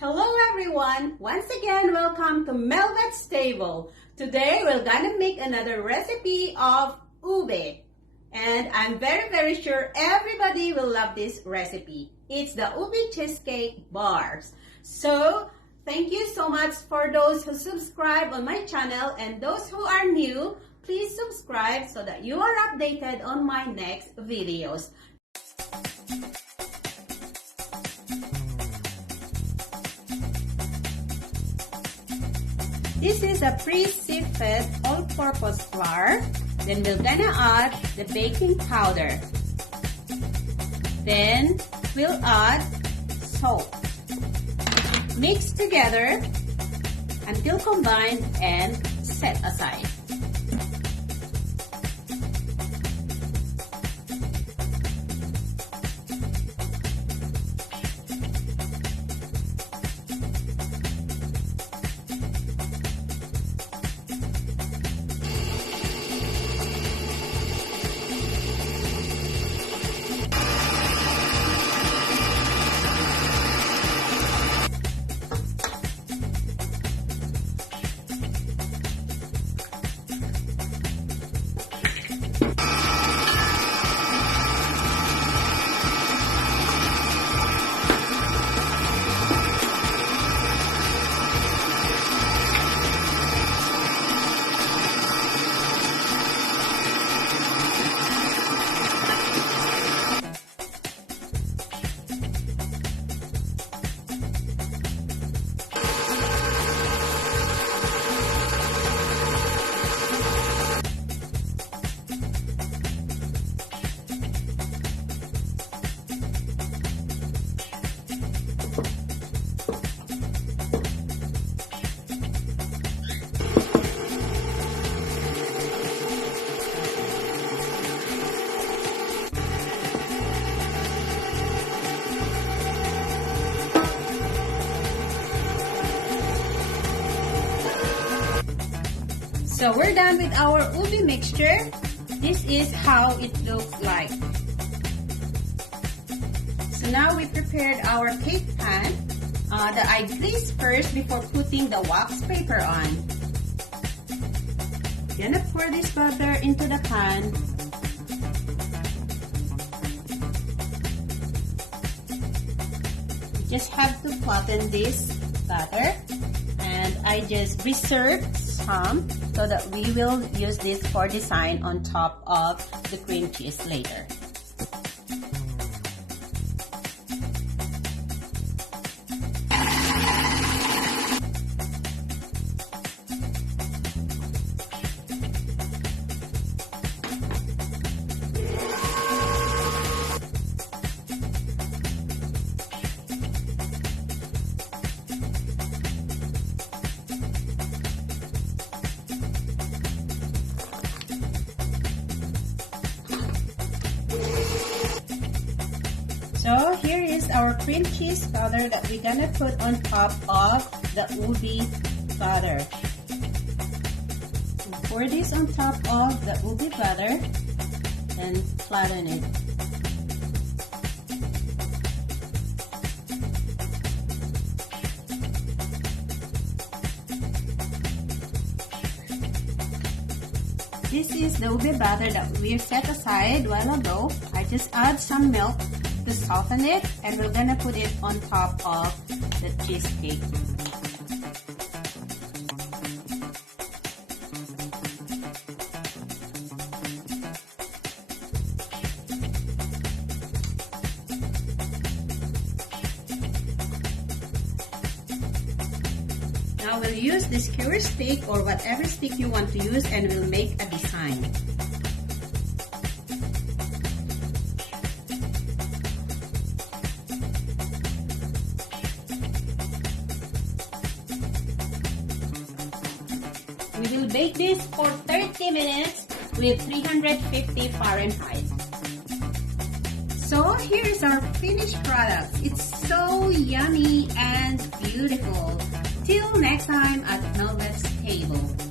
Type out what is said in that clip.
Hello everyone! Once again, welcome to Mhelbeth's table. Today we're gonna make another recipe of ube. And I'm very sure everybody will love this recipe. It's the Ube Cheesecake Bars. So, thank you so much for those who subscribe on my channel, and those who are new, please subscribe so that you are updated on my next videos. This is a pre-sifted all-purpose flour. Then we're gonna add the baking powder. Then we'll add salt. Mix together until combined and set aside. So we're done with our ube mixture. This is how it looks like. So now we prepared our cake pan that I greased first before putting the wax paper on. Gonna pour this butter into the pan. You just have to flatten this butter, and I just reserved some so that we will use this for design on top of the cream cheese later. So here is our cream cheese powder that we're gonna put on top of the ube butter. So pour this on top of the ube butter and flatten it. This is the ube butter that we set aside a while ago. I just add some milk to soften it, and we're gonna put it on top of the cheesecake. Now we'll use this skewer stick or whatever stick you want to use, and we'll make a design. We will bake this for 30 minutes with 350 Fahrenheit. So here is our finished product. It's so yummy and beautiful. Till next time at Mhelbeth's table.